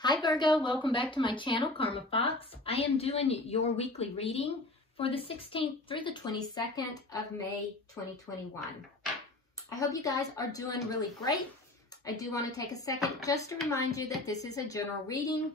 Hi Virgo, welcome back to my channel, Karma Fox. I am doing your weekly reading for the 16th through the 22nd of May 2021. I hope you guys are doing really great. I do want to take a second just to remind you that this is a general reading.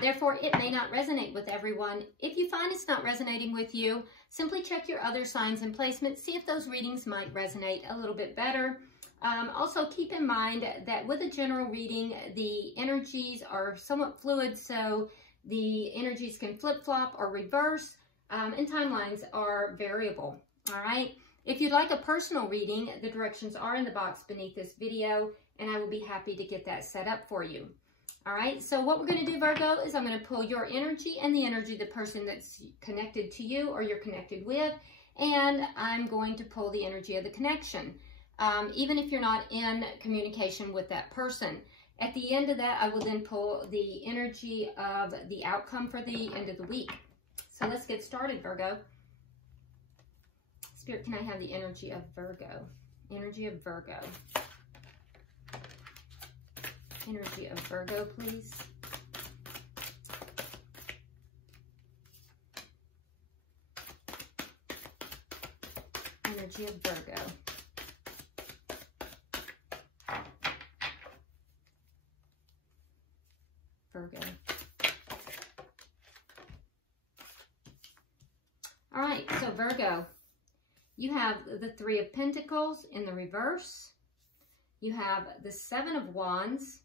Therefore, it may not resonate with everyone. If you find it's not resonating with you, simply check your other signs and placements, see if those readings might resonate a little bit better. Also, keep in mind that with a general reading, the energies are somewhat fluid, so the energies can flip-flop or reverse, and timelines are variable, all right? If you'd like a personal reading, the directions are in the box beneath this video, and I will be happy to get that set up for you. All right, so what we're going to do, Virgo, is I'm going to pull your energy and the energy of the person that's connected to you or you're connected with, and I'm going to pull the energy of the connection. Even if you're not in communication with that person. At the end of that, I will then pull the energy of the outcome for the end of the week. So let's get started, Virgo. Spirit, can I have the energy of Virgo? Energy of Virgo. Energy of Virgo, please. Energy of Virgo. Virgo. All right, so Virgo, you have the Three of Pentacles in the reverse. You have the Seven of Wands.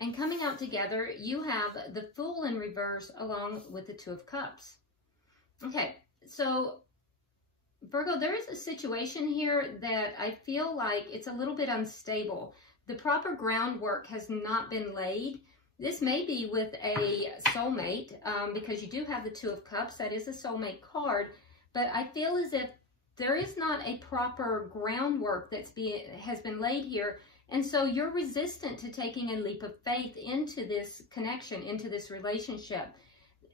And coming out together, you have the Fool in reverse along with the Two of Cups. Okay, so Virgo, there is a situation here that I feel like it's a little bit unstable. The proper groundwork has not been laid. This may be with a soulmate because you do have the Two of Cups. That is a soulmate card. But I feel as if there is not a proper groundwork has been laid here. And so you're resistant to taking a leap of faith into this connection, into this relationship.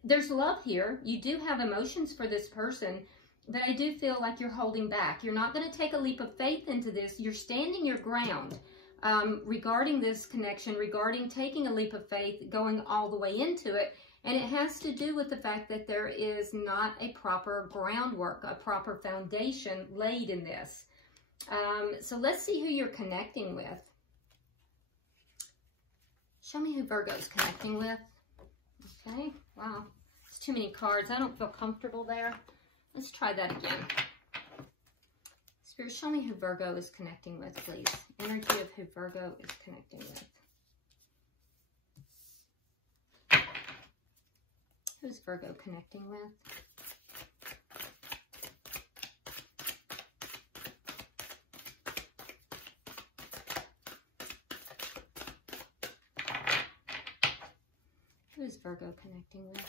There's love here. You do have emotions for this person. But I do feel like you're holding back. You're not going to take a leap of faith into this. You're standing your ground. Regarding this connection, regarding taking a leap of faith, going all the way into it. And it has to do with the fact that there is not a proper groundwork, a proper foundation laid in this. So let's see who you're connecting with. Show me who Virgo's connecting with. Okay, wow. It's too many cards. I don't feel comfortable there. Let's try that again. Spirit, show me who Virgo is connecting with, please. Energy of who Virgo is connecting with. Who's Virgo connecting with? Who's Virgo connecting with?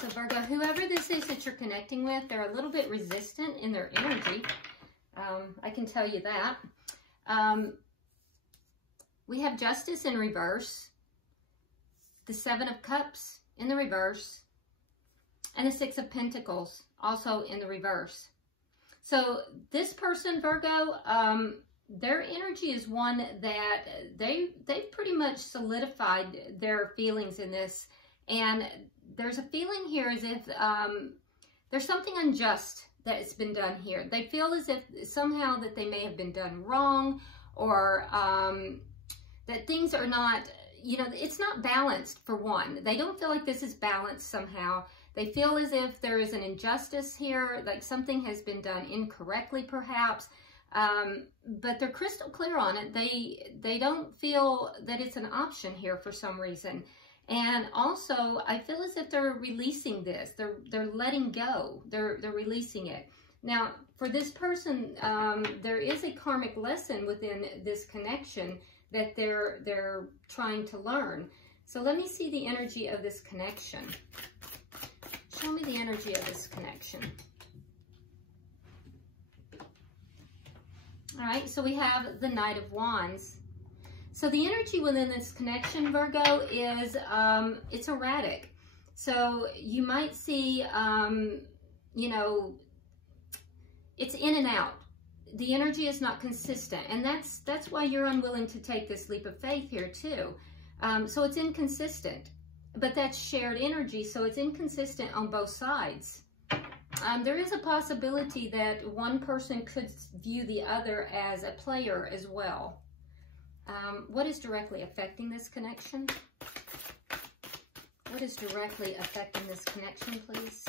So Virgo, whoever this is that you're connecting with, they're a little bit resistant in their energy. I can tell you that. We have Justice in reverse, the Seven of Cups in the reverse, and the Six of Pentacles also in the reverse. So this person, Virgo, their energy is one that they've pretty much solidified their feelings in this, and there's a feeling here as if there's something unjust that's been done here. They feel as if somehow that they may have been done wrong, or that things are not, you know, it's not balanced for one. They don't feel like this is balanced somehow. They feel as if there is an injustice here, like something has been done incorrectly perhaps, but they're crystal clear on it. They don't feel that it's an option here for some reason. And also, I feel as if they're releasing this. They're letting go. They're releasing it. Now, for this person, there is a karmic lesson within this connection that they're trying to learn. So let me see the energy of this connection. Show me the energy of this connection. All right, so we have the Knight of Wands. So the energy within this connection, Virgo, is it's erratic. So you might see you know, it's in and out. The energy is not consistent, and that's why you're unwilling to take this leap of faith here too. So it's inconsistent, but that's shared energy, so it's inconsistent on both sides. There is a possibility that one person could view the other as a player as well. What is directly affecting this connection? What is directly affecting this connection, please?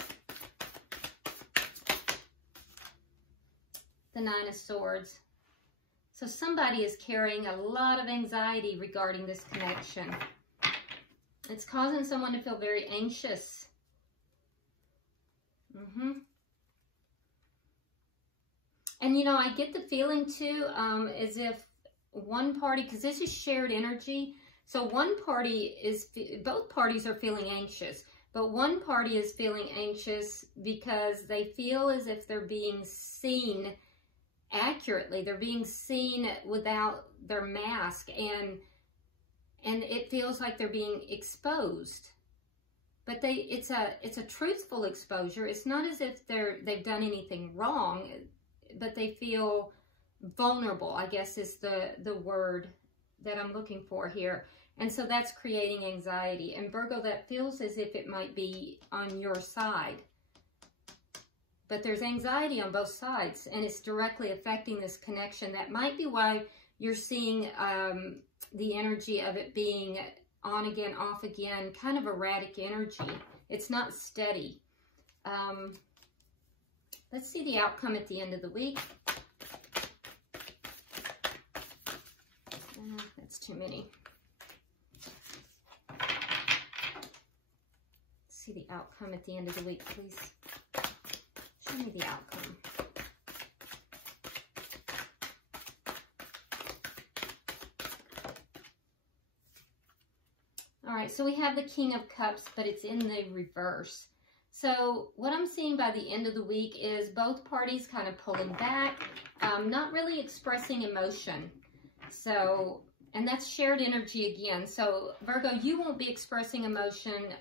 The Nine of Swords. So somebody is carrying a lot of anxiety regarding this connection. It's causing someone to feel very anxious. And, you know, I get the feeling, too, as if one party, because this is shared energy, so one party is, both parties are feeling anxious, but one party is feeling anxious because they feel as if they're being seen accurately. They're being seen without their mask, and it feels like they're being exposed. But it's a truthful exposure. It's not as if they've done anything wrong, but they feel vulnerable, I guess is the word that I'm looking for here. And so that's creating anxiety. And Virgo, that feels as if it might be on your side. But there's anxiety on both sides, and it's directly affecting this connection. That might be why you're seeing the energy of it being on again, off again, kind of erratic energy. It's not steady. Let's see the outcome at the end of the week. That's too many. Let's see the outcome at the end of the week, please. Show me the outcome. All right, so we have the King of Cups, but it's in the reverse. So what I'm seeing by the end of the week is both parties kind of pulling back, not really expressing emotion. So, and that's shared energy again. So Virgo, you won't be expressing emotion.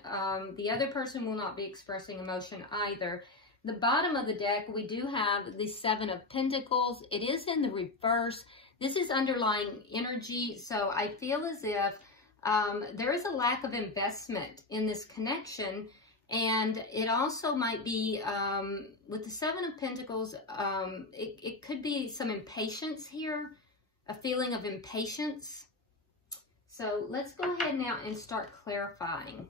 The other person will not be expressing emotion either. The bottom of the deck, we do have the Seven of Pentacles. It is in the reverse. This is underlying energy. So I feel as if there is a lack of investment in this connection. And it also might be, with the Seven of Pentacles, it could be some impatience here, a feeling of impatience. So let's go ahead now and start clarifying.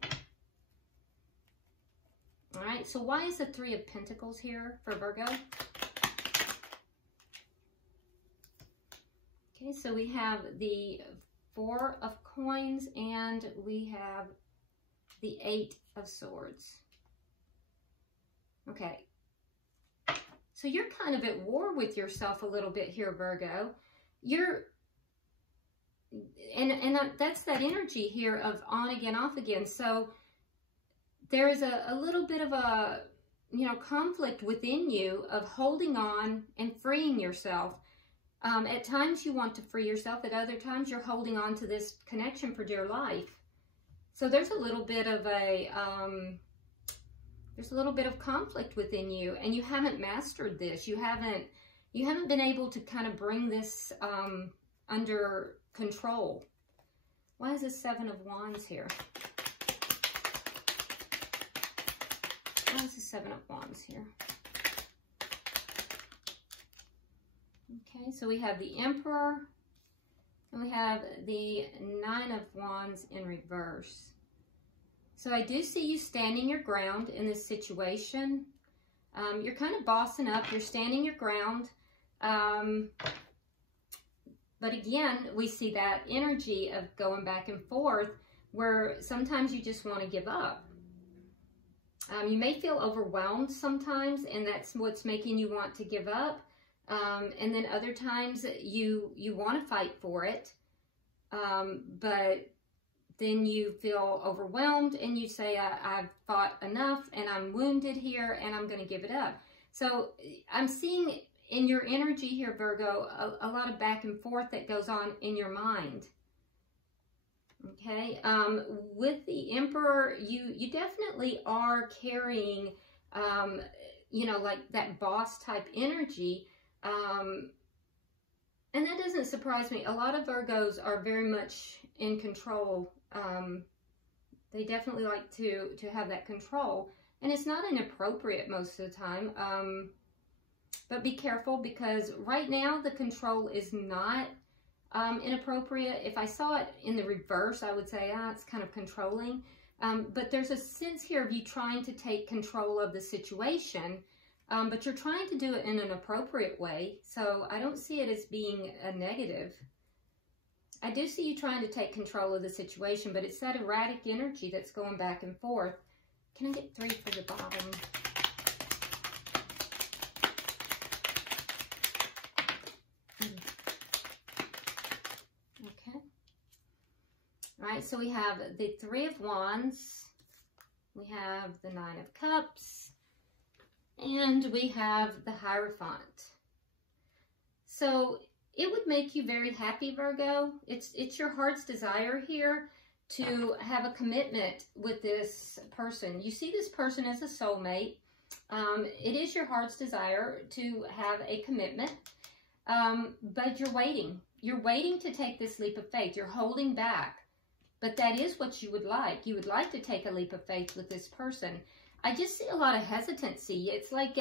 All right, so why is the Three of Pentacles here for Virgo? Okay, so we have the Four of Coins and we have the Eight of Swords. Okay, so you're kind of at war with yourself a little bit here, Virgo. That's that energy here of on again, off again. So there is a little bit of a, you know, conflict within you of holding on and freeing yourself. At times you want to free yourself. At other times you're holding on to this connection for dear life. So there's a little bit of conflict within you, and you haven't mastered this. You haven't been able to kind of bring this under control. Why is the Seven of Wands here? Why is the Seven of Wands here? Okay, so we have the Emperor, and we have the Nine of Wands in reverse. So I do see you standing your ground in this situation. You're kind of bossing up. You're standing your ground. But again, we see that energy of going back and forth where sometimes you just want to give up. You may feel overwhelmed sometimes, and that's what's making you want to give up. And then other times you want to fight for it, but then you feel overwhelmed and you say, I've fought enough and I'm wounded here and I'm going to give it up. So I'm seeing in your energy here, Virgo, a lot of back and forth that goes on in your mind. Okay, with the Emperor, you definitely are carrying you know, like that boss type energy. And that doesn't surprise me. A lot of Virgos are very much in control. They definitely like to have that control. And it's not inappropriate most of the time. But be careful, because right now the control is not inappropriate. If I saw it in the reverse, I would say, it's kind of controlling. But there's a sense here of you trying to take control of the situation. But you're trying to do it in an appropriate way, so I don't see it as being a negative. I do see you trying to take control of the situation, but it's that erratic energy that's going back and forth. Can I get 3 for the bottom? Okay. All right, so we have the 3 of Wands. We have the 9 of Cups. And we have the Hierophant. So it would make you very happy, Virgo. It's your heart's desire here to have a commitment with this person. You see this person as a soulmate. It is your heart's desire to have a commitment, but you're waiting. You're waiting to take this leap of faith. You're holding back, but that is what you would like. You would like to take a leap of faith with this person. I just see a lot of hesitancy. It's like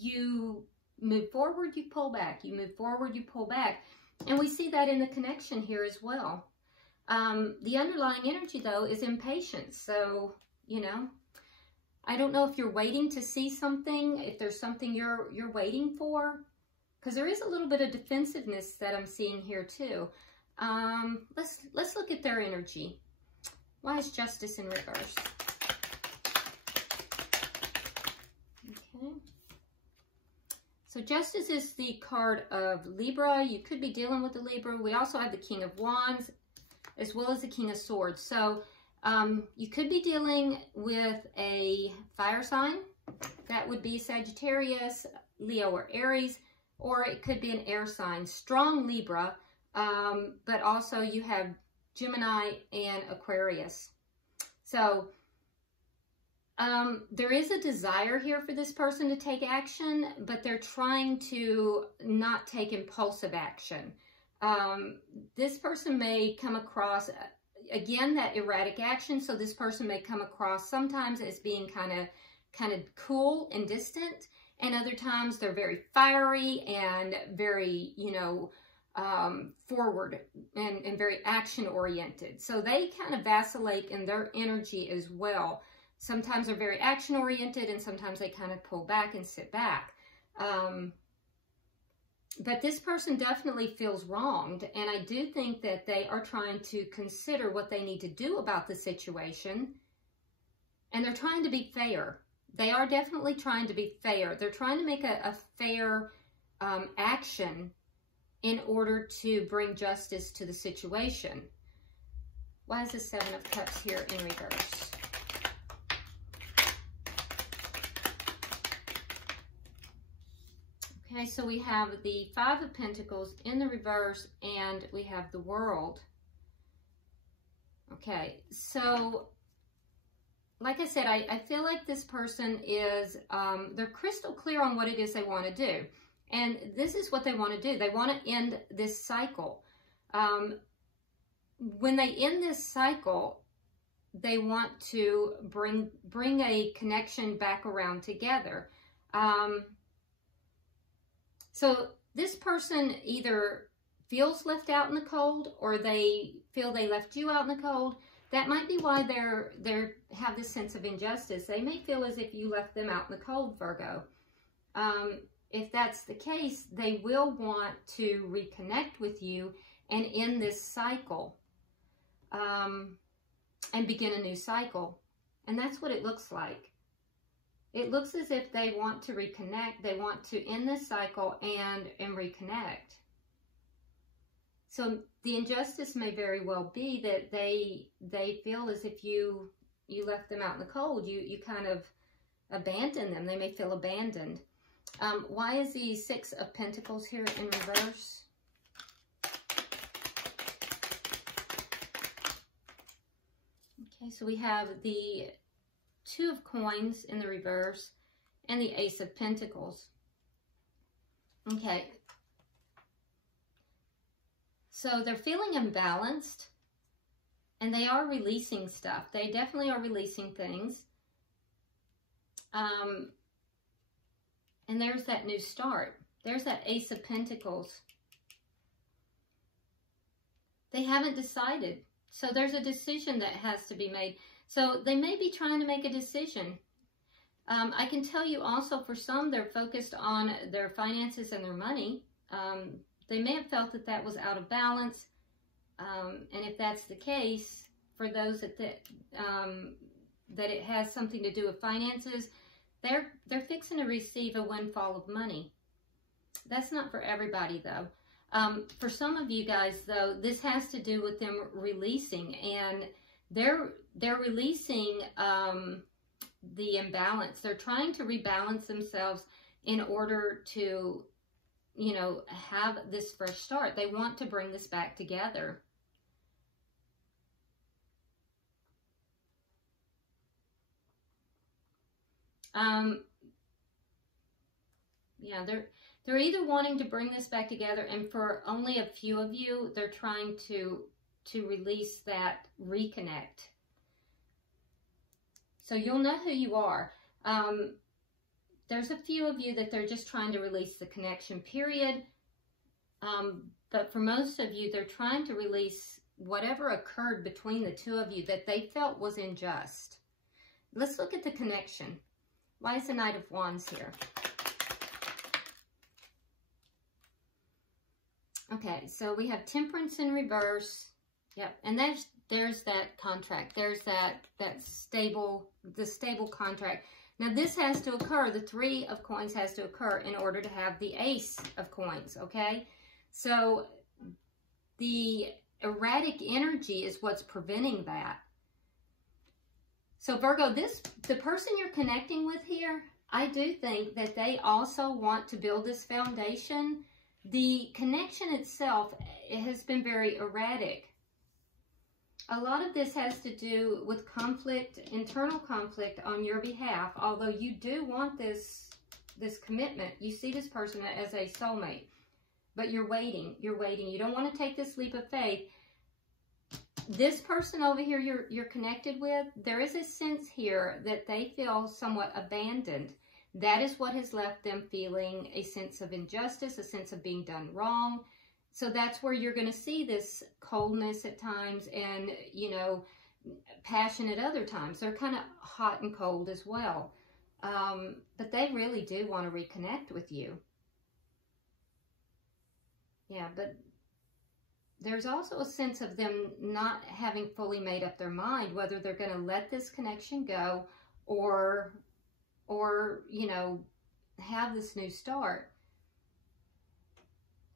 you move forward, you pull back. You move forward, you pull back. And we see that in the connection here as well. The underlying energy, though, is impatience. So, you know, I don't know if you're waiting to see something, if there's something you're waiting for, because there is a little bit of defensiveness that I'm seeing here too. Let's look at their energy. Why is Justice in reverse? Okay. So Justice is the card of Libra. You could be dealing with the Libra. We also have the King of Wands as well as the King of Swords. So you could be dealing with a fire sign. That would be Sagittarius, Leo, or Aries. Or it could be an air sign. Strong Libra. But also you have Gemini and Aquarius. So there is a desire here for this person to take action, but they're trying to not take impulsive action. This person may come across, again, that erratic action. So this person may come across sometimes as being kind of cool and distant, and other times they're very fiery and very, you know, forward and very action oriented. So they kind of vacillate in their energy as well. Sometimes they're very action oriented and sometimes they kind of pull back and sit back. But this person definitely feels wronged, and I do think that they are trying to consider what they need to do about the situation, and they're trying to be fair. They are definitely trying to be fair. They're trying to make a fair action in order to bring justice to the situation. Why is the 7 of Cups here in reverse? Okay, so we have the 5 of Pentacles in the reverse, and we have the World. Okay, so like I said, I feel like this person is, they're crystal clear on what it is they want to do. And this is what they want to do. They want to end this cycle. When they end this cycle, they want to bring a connection back around together. So this person either feels left out in the cold, or they feel they left you out in the cold. That might be why they have this sense of injustice. They may feel as if you left them out in the cold, Virgo. If that's the case, they will want to reconnect with you and end this cycle, and begin a new cycle. And that's what it looks like. It looks as if they want to reconnect. They want to end this cycle and reconnect. So the injustice may very well be that they feel as if you left them out in the cold. You kind of abandoned them. They may feel abandoned. Why is the 6 of Pentacles here in reverse? Okay, so we have the Two of Coins in the reverse, and the Ace of Pentacles. Okay. So they're feeling imbalanced, and they are releasing stuff. They definitely are releasing things. And there's that new start. There's that Ace of Pentacles. They haven't decided. So there's a decision that has to be made. So they may be trying to make a decision. I can tell you also, for some, they're focused on their finances and their money. They may have felt that that was out of balance. And if that's the case, for those that it has something to do with finances, they're fixing to receive a windfall of money. That's not for everybody, though. For some of you guys, though, this has to do with them releasing, and they're releasing the imbalance. They're trying to rebalance themselves in order to, you know, have this fresh start. They want to bring this back together. Yeah, they're either wanting to bring this back together, and for only a few of you, they're trying to release that reconnect. So you'll know who you are. There's a few of you that they're just trying to release the connection, period. But for most of you, they're trying to release whatever occurred between the two of you that they felt was unjust. Let's look at the connection. Why is the Knight of Wands here? Okay, so we have Temperance in reverse. Yep, and there's that contract. There's the stable contract. Now this has to occur. The Three of Coins has to occur in order to have the Ace of Coins, okay? So the erratic energy is what's preventing that. So Virgo, the person you're connecting with here, I do think that they also want to build this foundation. The connection itself, it has been very erratic. A lot of this has to do with conflict, internal conflict on your behalf, although you do want this commitment. You see this person as a soulmate, but you're waiting. You're waiting. You don't want to take this leap of faith. This person over here you're connected with, there is a sense here that they feel somewhat abandoned. That is what has left them feeling a sense of injustice, a sense of being done wrong. So that's where you're going to see this coldness at times and, you know, passion at other times. They're kind of hot and cold as well. But they really do want to reconnect with you. Yeah, but there's also a sense of them not having fully made up their mind whether they're going to let this connection go or, you know, have this new start.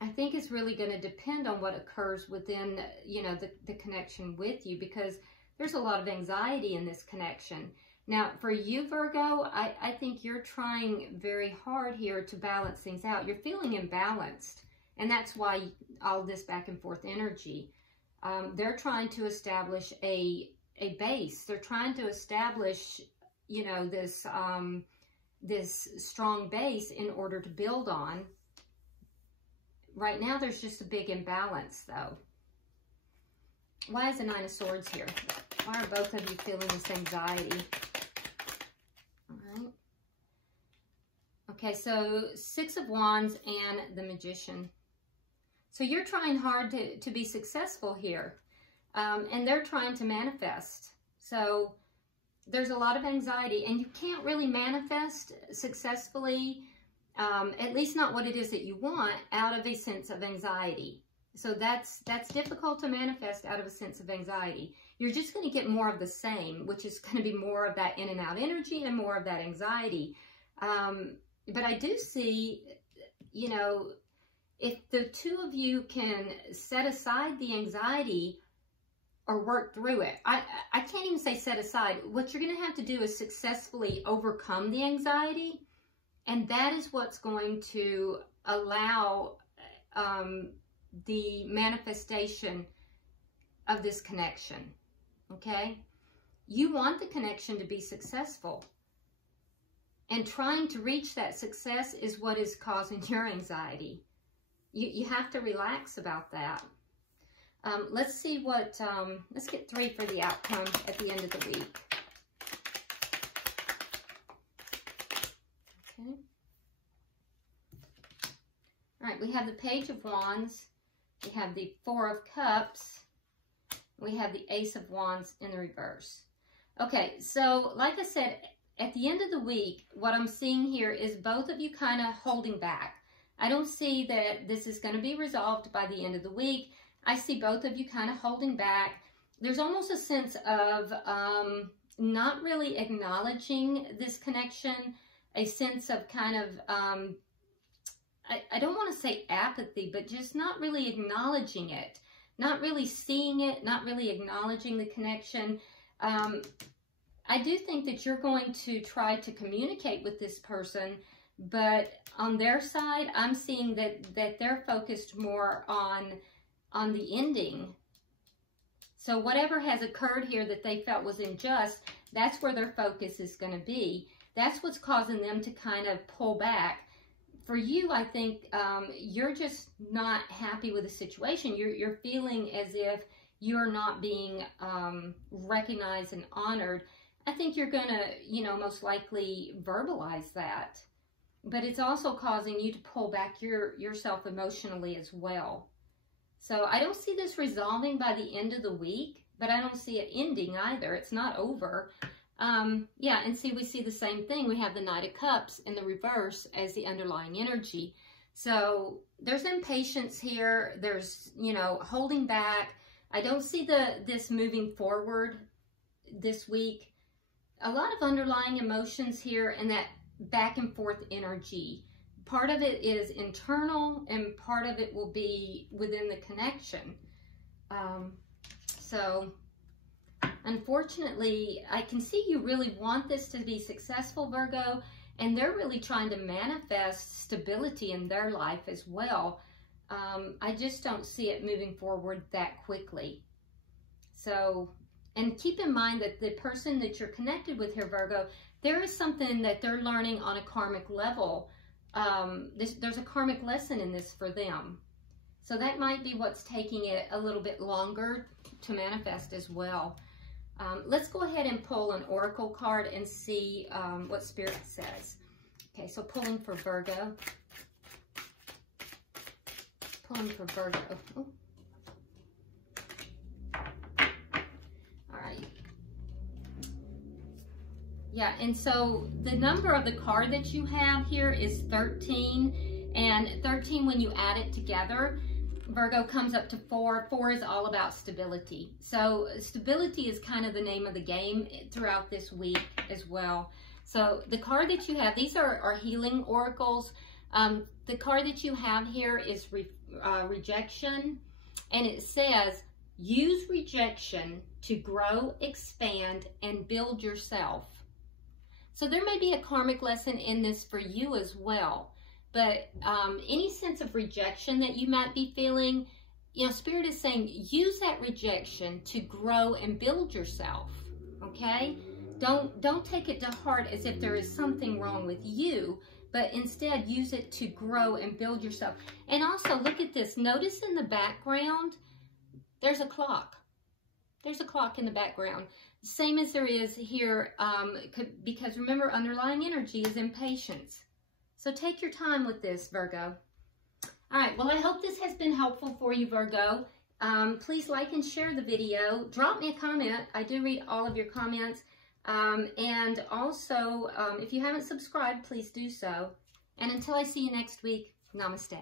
I think it's really going to depend on what occurs within, you know, the connection with you, because there's a lot of anxiety in this connection. Now, for you, Virgo, I think you're trying very hard here to balance things out. You're feeling imbalanced, and that's why all this back and forth energy. They're trying to establish a base. They're trying to establish, you know, this strong base in order to build on. Right now, there's just a big imbalance, though. Why is the Nine of Swords here? Why are both of you feeling this anxiety? All right. Okay, so Six of Wands and the Magician. So you're trying hard to be successful here. And they're trying to manifest. So there's a lot of anxiety, and you can't really manifest successfully, at least not what it is that you want, out of a sense of anxiety. So that's difficult to manifest out of a sense of anxiety. You're just going to get more of the same, which is going to be more of that in and out energy and more of that anxiety. But I do see, you know, if the two of you can set aside the anxiety or work through it, I can't even say set aside. What you're going to have to do is successfully overcome the anxiety. And that is what's going to allow the manifestation of this connection, okay? you want the connection to be successful. And trying to reach that success is what is causing your anxiety. You have to relax about that. Let's see what, let's get 3 for the outcome at the end of the week. Okay. All right, we have the Page of Wands. We have the 4 of Cups. We have the Ace of Wands in the reverse. Okay, so like I said, at the end of the week, what I'm seeing here is both of you kind of holding back. I don't see that this is going to be resolved by the end of the week. I see both of you kind of holding back. There's almost a sense of not really acknowledging this connection, a sense of kind of, I don't want to say apathy, but just not really acknowledging it, not really seeing it, not really acknowledging the connection. I do think that you're going to try to communicate with this person, but on their side, I'm seeing that they're focused more on the ending. So whatever has occurred here that they felt was unjust, that's where their focus is going to be. That's what's causing them to kind of pull back. For you, I think you're just not happy with the situation. You're feeling as if you're not being recognized and honored. I think you're going to, you know, most likely verbalize that. But it's also causing you to pull back yourself emotionally as well. So I don't see this resolving by the end of the week, but I don't see it ending either. It's not over. Yeah, and see, we see the same thing. We have the Knight of Cups in the reverse as the underlying energy. So there's impatience here. There's, you know, holding back. I don't see this moving forward this week. A lot of underlying emotions here and that back and forth energy. Part of it is internal and part of it will be within the connection. So unfortunately, I can see you really want this to be successful, Virgo, and they're really trying to manifest stability in their life as well. I just don't see it moving forward that quickly. So, and keep in mind that the person that you're connected with here, Virgo, there is something that they're learning on a karmic level. There's a karmic lesson in this for them. So that might be what's taking it a little bit longer to manifest as well. Let's go ahead and pull an oracle card and see what Spirit says. Okay, so pulling for Virgo. Pulling for Virgo. Oh. All right. Yeah, and so the number of the card that you have here is 13. And 13, when you add it together, Virgo, comes up to 4. 4 is all about stability. So stability is kind of the name of the game throughout this week as well. So the card that you have, these are healing oracles. The card that you have here is rejection. And it says, use rejection to grow, expand, and build yourself. So there may be a karmic lesson in this for you as well. But any sense of rejection that you might be feeling, you know, Spirit is saying use that rejection to grow and build yourself, okay? Don't take it to heart as if there is something wrong with you, but instead use it to grow and build yourself. And also look at this. Notice in the background, there's a clock. There's a clock in the background. Same as there is here, because remember, underlying energy is impatience. So take your time with this, Virgo. All right, well, I hope this has been helpful for you, Virgo. Please like and share the video. Drop me a comment. I do read all of your comments. And also, if you haven't subscribed, please do so. And until I see you next week, namaste.